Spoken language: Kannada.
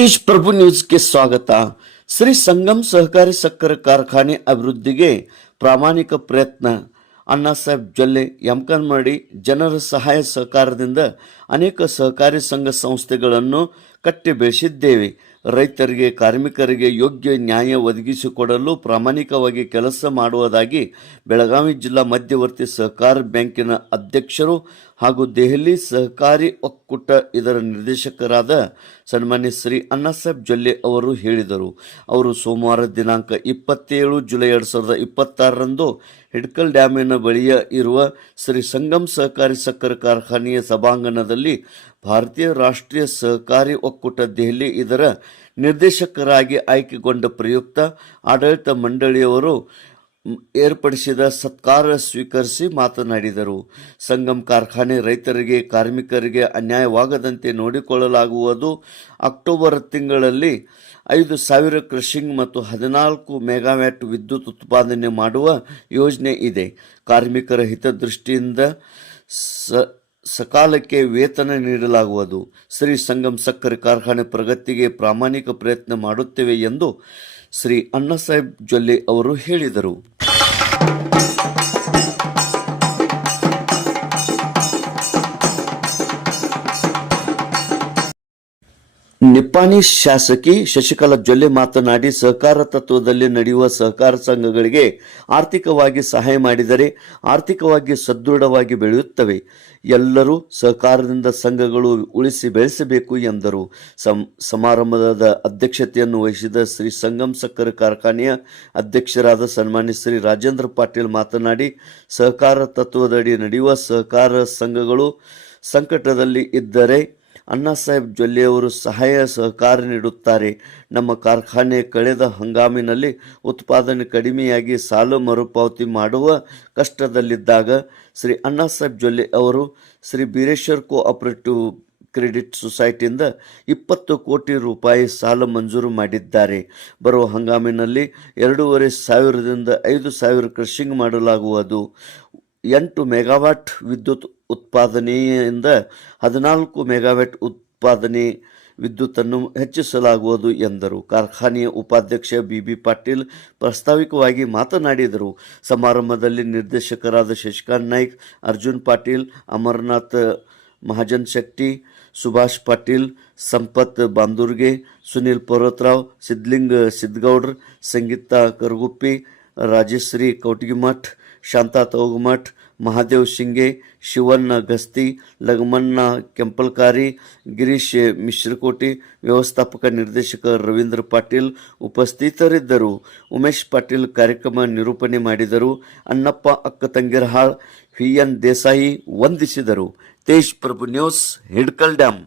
ತೇಜ್ ಪ್ರಭು ನ್ಯೂಸ್ಗೆ ಸ್ವಾಗತ. ಶ್ರೀ ಸಂಗಮ್ ಸಹಕಾರಿ ಸಕ್ಕರೆ ಕಾರ್ಖಾನೆ ಅಭಿವೃದ್ಧಿಗೆ ಪ್ರಾಮಾಣಿಕ ಪ್ರಯತ್ನ. ಅಣ್ಣಾಸಾಹೇಬ್ ಜೊಲ್ಲೆ ಯಮಕನಮರಡಿ. ಜನರ ಸಹಾಯ ಸಹಕಾರದಿಂದ ಅನೇಕ ಸಹಕಾರಿ ಸಂಘ ಸಂಸ್ಥೆಗಳನ್ನು ಕಟ್ಟಿ ಬೆಳೆಸಿದ್ದೇವೆ. ರೈತರಿಗೆ, ಕಾರ್ಮಿಕರಿಗೆ ಯೋಗ್ಯ ನ್ಯಾಯ ಒದಗಿಸಿಕೊಡಲು ಪ್ರಾಮಾಣಿಕವಾಗಿ ಕೆಲಸ ಮಾಡುವುದಾಗಿ ಬೆಳಗಾವಿ ಜಿಲ್ಲಾ ಮಧ್ಯವರ್ತಿ ಸಹಕಾರ ಬ್ಯಾಂಕಿನ ಅಧ್ಯಕ್ಷರು ಹಾಗೂ ದೆಹಲಿ ಸಹಕಾರಿ ಒಕ್ಕೂಟ ಇದರ ನಿರ್ದೇಶಕರಾದ ಸನ್ಮಾನ್ಯ ಶ್ರೀ ಅಣ್ಣಾಸಾಹೇಬ್ ಜೊಲ್ಲೆ ಅವರು ಹೇಳಿದರು. ಅವರು ಸೋಮವಾರ ದಿನಾಂಕ 27 ಜುಲೈ 2026ರಂದು ಹಿಡ್ಕಲ್ ಡ್ಯಾಮಿನ ಬಳಿಯ ಇರುವ ಶ್ರೀ ಸಂಗಮ್ ಸಹಕಾರಿ ಸಕ್ಕರೆ ಕಾರ್ಖಾನೆಯ ಸಭಾಂಗಣದಲ್ಲಿ ಭಾರತೀಯ ರಾಷ್ಟ್ರೀಯ ಸಹಕಾರಿ ಒಕ್ಕೂಟ ದೆಹಲಿ ಇದರ ನಿರ್ದೇಶಕರಾಗಿ ಆಯ್ಕೆಗೊಂಡ ಪ್ರಯುಕ್ತ ಆಡಳಿತ ಮಂಡಳಿಯವರು ಏರ್ಪಡಿಸಿದ ಸತ್ಕಾರ ಸ್ವೀಕರಿಸಿ ಮಾತನಾಡಿದರು. ಸಂಗಮ್ ಕಾರ್ಖಾನೆ ರೈತರಿಗೆ, ಕಾರ್ಮಿಕರಿಗೆ ಅನ್ಯಾಯವಾಗದಂತೆ ನೋಡಿಕೊಳ್ಳಲಾಗುವುದು. ಅಕ್ಟೋಬರ್ ತಿಂಗಳಲ್ಲಿ 5,000 ಕ್ರಷಿಂಗ್ ಮತ್ತು 14 ಮೆಗಾವ್ಯಾಟ್ ವಿದ್ಯುತ್ ಉತ್ಪಾದನೆ ಮಾಡುವ ಯೋಜನೆ ಇದೆ. ಕಾರ್ಮಿಕರ ಹಿತದೃಷ್ಟಿಯಿಂದ ಸಕಾಲಕ್ಕೆ ವೇತನ ನೀಡಲಾಗುವುದು. ಶ್ರೀ ಸಂಗಮ್ ಸಕ್ಕರೆ ಕಾರ್ಖಾನೆ ಪ್ರಗತಿಗೆ ಪ್ರಾಮಾಣಿಕ ಪ್ರಯತ್ನ ಮಾಡುತ್ತೇವೆ ಎಂದು ಶ್ರೀ ಅಣ್ಣಾಸಾಹೇಬ್ ಜೊಲ್ಲೆ ಅವರು ಹೇಳಿದರು. ನಿಪ್ಪಾಣಿ ಶಾಸಕಿ ಶಶಿಕಲಾ ಜೊಲ್ಲೆ ಮಾತನಾಡಿ, ಸಹಕಾರ ತತ್ವದಲ್ಲಿ ನಡೆಯುವ ಸಹಕಾರ ಸಂಘಗಳಿಗೆ ಆರ್ಥಿಕವಾಗಿ ಸಹಾಯ ಮಾಡಿದರೆ ಆರ್ಥಿಕವಾಗಿ ಸದೃಢವಾಗಿ ಬೆಳೆಯುತ್ತವೆ. ಎಲ್ಲರೂ ಸಹಕಾರದಿಂದ ಸಂಘಗಳು ಉಳಿಸಿ ಬೆಳೆಸಬೇಕು ಎಂದರು. ಸಮಾರಂಭದ ಅಧ್ಯಕ್ಷತೆಯನ್ನು ವಹಿಸಿದ ಶ್ರೀ ಸಂಗಮ್ ಸಕ್ಕರೆ ಕಾರ್ಖಾನೆಯ ಅಧ್ಯಕ್ಷರಾದ ಸನ್ಮಾನ್ಯ ಶ್ರೀ ರಾಜೇಂದ್ರ ಪಾಟೀಲ್ ಮಾತನಾಡಿ, ಸಹಕಾರ ತತ್ವದಡಿ ನಡೆಯುವ ಸಹಕಾರ ಸಂಘಗಳು ಸಂಕಟದಲ್ಲಿ ಇದ್ದರೆ ಅಣ್ಣಾಸಾಹೇಬ್ ಜೊಲ್ಲೆಯವರು ಸಹಾಯ ಸಹಕಾರ ನೀಡುತ್ತಾರೆ. ನಮ್ಮ ಕಾರ್ಖಾನೆ ಕಳೆದ ಹಂಗಾಮಿನಲ್ಲಿ ಉತ್ಪಾದನೆ ಕಡಿಮೆಯಾಗಿ ಸಾಲ ಮರುಪಾವತಿ ಮಾಡುವ ಕಷ್ಟದಲ್ಲಿದ್ದಾಗ ಶ್ರೀ ಅಣ್ಣಾಸಾಹೇಬ್ ಜೊಲ್ಲೆ ಅವರು ಶ್ರೀ ಬೀರೇಶ್ವರ್ ಕೋಆಪರೇಟಿವ್ ಕ್ರೆಡಿಟ್ ಸೊಸೈಟಿಯಿಂದ 20 ಕೋಟಿ ರೂಪಾಯಿ ಸಾಲ ಮಂಜೂರು ಮಾಡಿದ್ದಾರೆ. ಬರುವ ಹಂಗಾಮಿನಲ್ಲಿ 2,500ದಿಂದ 5,000 ಕ್ರಷಿಂಗ್ ಮಾಡಲಾಗುವುದು. 8 ಮೆಗಾವ್ಯಾಟ್ ವಿದ್ಯುತ್ ಉತ್ಪಾದನೆಯಿಂದ 14 ಮೆಗಾವ್ಯಾಟ್ ಉತ್ಪಾದನೆ ವಿದ್ಯುತ್ತನ್ನು ಹೆಚ್ಚಿಸಲಾಗುವುದು ಎಂದರು. ಕಾರ್ಖಾನೆಯ ಉಪಾಧ್ಯಕ್ಷ ಬಿ ಪಾಟೀಲ್ ಪ್ರಾಸ್ತಾವಿಕವಾಗಿ ಮಾತನಾಡಿದರು. ಸಮಾರಂಭದಲ್ಲಿ ನಿರ್ದೇಶಕರಾದ ಶಶಿಕಾಂತ್ ನಾಯ್ಕ್, ಅರ್ಜುನ್ ಪಾಟೀಲ್, ಅಮರನಾಥ್ ಮಹಾಜನ್ ಶೆಟ್ಟಿ, ಸುಭಾಷ್ ಪಾಟೀಲ್, ಸಂಪತ್ ಬಾಂದೂರ್ಗೆ, ಸುನಿಲ್ ಪರ್ವತರಾವ್, ಸಿದ್ಲಿಂಗ್ ಸಿದ್ಗೌಡ್ರ, ಸಂಗೀತಾ ಕರಗುಪ್ಪಿ, ರಾಜೇಶ್ರೀ ಕೌಟಗಿಮಠ್, ಶಾಂತಾ ತೌಗಮಠ್, ಮಹಾದೇವ್ ಶಿಂಗೆ, ಶಿವಣ್ಣ ಗಸ್ತಿ, ಲಗಮಣ್ಣ ಕೆಂಪಲ್ಕಾರಿ, ಗಿರೀಶ್ ಮಿಶ್ರಕೋಟಿ, ವ್ಯವಸ್ಥಾಪಕ ನಿರ್ದೇಶಕ ರವೀಂದ್ರ ಪಾಟೀಲ್ ಉಪಸ್ಥಿತರಿದ್ದರು. ಉಮೇಶ್ ಪಾಟೀಲ್ ಕಾರ್ಯಕ್ರಮ ನಿರೂಪಣೆ ಮಾಡಿದರು. ಅನ್ನಪ್ಪ ಅಕ್ಕತಂಗಿರಹಾಳ್, ವಿ ಎನ್ ದೇಸಾಯಿ ವಂದಿಸಿದರು. ತೇಜ್ ಪ್ರಭು ನ್ಯೂಸ್, ಹಿಡ್ಕಲ್ ಡ್ಯಾಮ್.